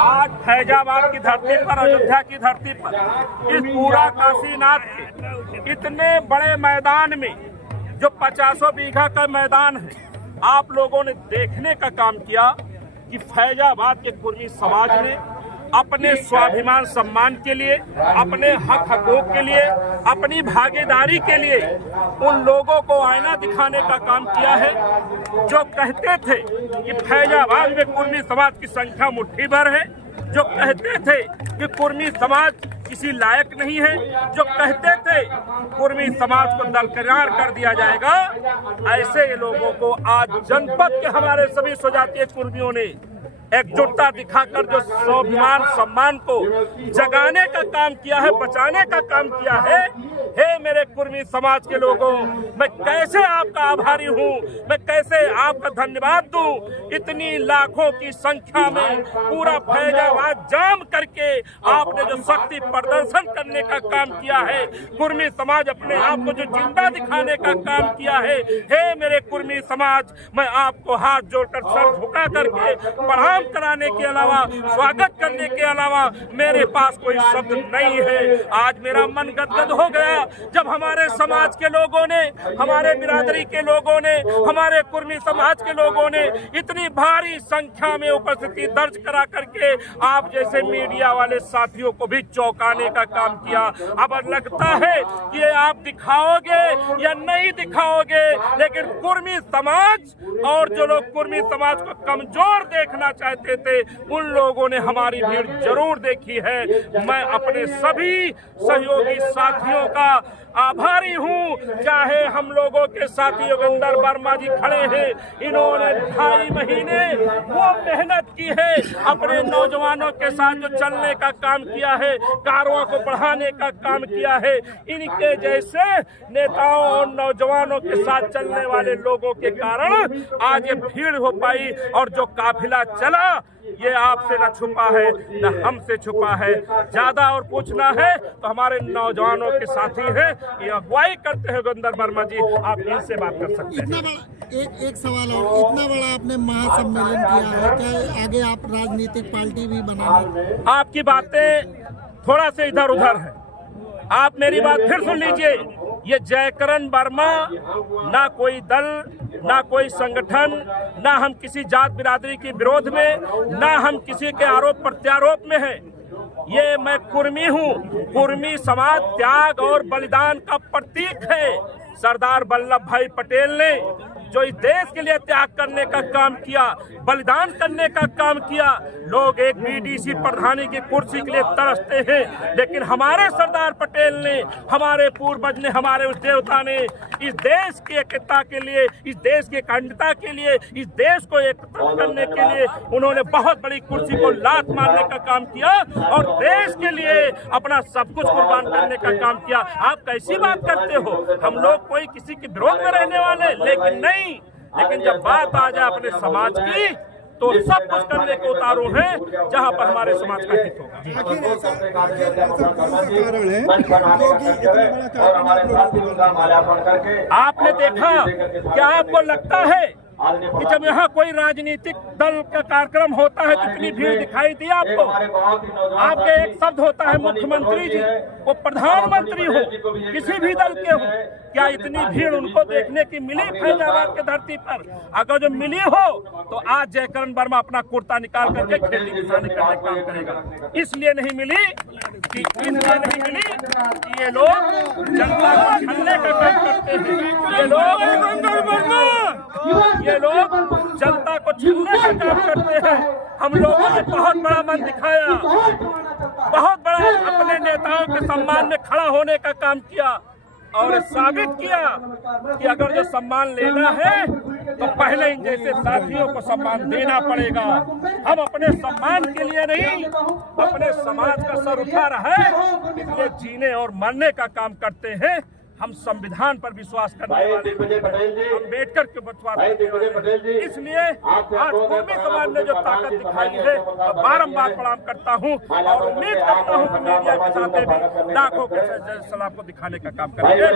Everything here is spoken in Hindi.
आज फैजाबाद की धरती पर, अयोध्या की धरती पर, इस पूरा काशीनाथ के इतने बड़े मैदान में, जो 50 बीघा का मैदान है, आप लोगों ने देखने का काम किया कि फैजाबाद के कुर्मी समाज ने अपने स्वाभिमान सम्मान के लिए, अपने हक हकूक के लिए, अपनी भागीदारी के लिए उन लोगों को आईना दिखाने का काम किया है जो कहते थे कि फैजाबाद में कुर्मी समाज की संख्या मुट्ठी भर है, जो कहते थे कि कुर्मी समाज किसी लायक नहीं है, जो कहते थे कुर्मी समाज को दरकिनार कर दिया जाएगा। ऐसे लोगों को आज जनपद के हमारे सभी स्वजातीय कुर्मियों ने एकजुटता दिखाकर जो स्वाभिमान सम्मान को जगाने का काम किया है, बचाने का काम किया है। हे मेरे कुर्मी समाज के लोगों, मैं कैसे आपका आभारी हूँ, मैं कैसे आपका धन्यवाद दूं। इतनी लाखों की संख्या में पूरा फैजाबाद जाम करके आपने जो शक्ति प्रदर्शन करने का काम किया है, कुर्मी समाज अपने आप को जो जिंदा दिखाने का काम किया है। हे मेरे कुर्मी समाज, मैं आपको हाथ जोड़कर सर झुका करके प्रणाम कराने के अलावा, स्वागत करने के अलावा मेरे पास कोई शब्द नहीं है। आज मेरा मन गदगद हो गया जब हमारे समाज के लोगों ने, हमारे बिरादरी के लोगों ने, हमारे कुर्मी समाज के लोगों ने इतनी भारी संख्या में उपस्थिति दर्ज करा करके आप जैसे मीडिया वाले साथियों को भी चौंकाने का काम किया। अब लगता है कि ये आप दिखाओगे या नहीं दिखाओगे, लेकिन कुर्मी समाज और जो लोग कुर्मी समाज को कमजोर देखना चाहते थे, उन लोगों ने हमारी भीड़ जरूर देखी है। मैं अपने सभी सहयोगी साथियों का आभारी हूँ। चाहे हम लोगों के साथी योगेंद्र वर्मा जी खड़े हैं, इन्होंने 2.5 महीने वो मेहनत की है, अपने नौजवानों के साथ जो चलने का काम किया है, कारवां को बढ़ाने का काम किया है। इनके जैसे नेताओं और नौजवानों के साथ चलने वाले लोगों के कारण आज ये भीड़ हो पाई। और जो काफिला चला, ये आपसे न छुपा है न हमसे छुपा है। ज्यादा और पूछना है तो हमारे नौजवानों के साथी हैं, ये अगुवाई करते हैं योगेंद्र वर्मा जी, आप इनसे बात कर सकते हैं। एक सवाल और, इतना बड़ा आपने महासम्मेलन किया है, क्या आगे आप राजनीतिक पार्टी भी बनाने? आपकी बातें थोड़ा से इधर उधर है, आप मेरी बात फिर सुन लीजिए। ये जयकरण वर्मा ना कोई दल, ना कोई संगठन, ना हम किसी जात बिरादरी के विरोध में, ना हम किसी के आरोप प्रत्यारोप में हैं। ये मैं कुर्मी हूँ। कुर्मी समाज त्याग और बलिदान का प्रतीक है। सरदार वल्लभ भाई पटेल ने जो इस देश के लिए त्याग करने का काम किया, बलिदान करने का काम किया। लोग एक बीडीसी प्रधानी की कुर्सी के लिए तरसते हैं, लेकिन हमारे सरदार पटेल ने, हमारे पूर्वज ने, हमारे उस देवता ने इस देश की एकता के लिए, इस देश की अखंडता के लिए, इस देश को एकत्रित करने के लिए उन्होंने बहुत बड़ी कुर्सी को लात मारने का काम किया और देश के लिए अपना सब कुछ कुर्बान करने का काम किया। आप कैसी बात करते हो? हम लोग कोई किसी के विरोध में रहने वाले, लेकिन नहीं। लेकिन जब बात आ जाए अपने समाज की, तो सब कुछ करने को उतारू हैं जहां पर हमारे समाज का हित होगा। आपने देखा, क्या आपको लगता है कि जब यहाँ कोई राजनीतिक दल का कार्यक्रम होता है कितनी भीड़ दिखाई दी आपको? आपके एक शब्द होता है मुख्यमंत्री जी, वो प्रधानमंत्री हो, किसी भी दल के हो, क्या इतनी भीड़ उनको देखने की मिली फैजाबाद की धरती पर? अगर जो मिली हो तो आज जयकरण वर्मा अपना कुर्ता निकाल करके खेती किसानी करने का काम करेगा। इसलिए नहीं मिली कि ये लोग जनता को छलने का काम करते हैं। ये लोग जनता को छलने का काम करते हैं। हम लोगों ने बहुत बड़ा मन दिखाया, बहुत बड़ा अपने नेताओं के सम्मान में खड़ा होने का काम किया और साबित किया कि अगर जो सम्मान लेना है तो पहले इन जैसे साथियों को सम्मान देना पड़ेगा। हम अपने सम्मान के लिए नहीं, अपने समाज का सर उठा रहा है, इसलिए जीने और मरने का काम करते हैं। हम संविधान पर विश्वास करने वाले, अम्बेडकर के विश्वास करने वाले, इसलिए आज कुर्मी समाज ने जो ताकत दिखाई है, बारंबार प्रणाम करता हूं और उम्मीद करता हूं कि मीडिया के साथ भी लाखों के सलाह को दिखाने का काम करेंगे।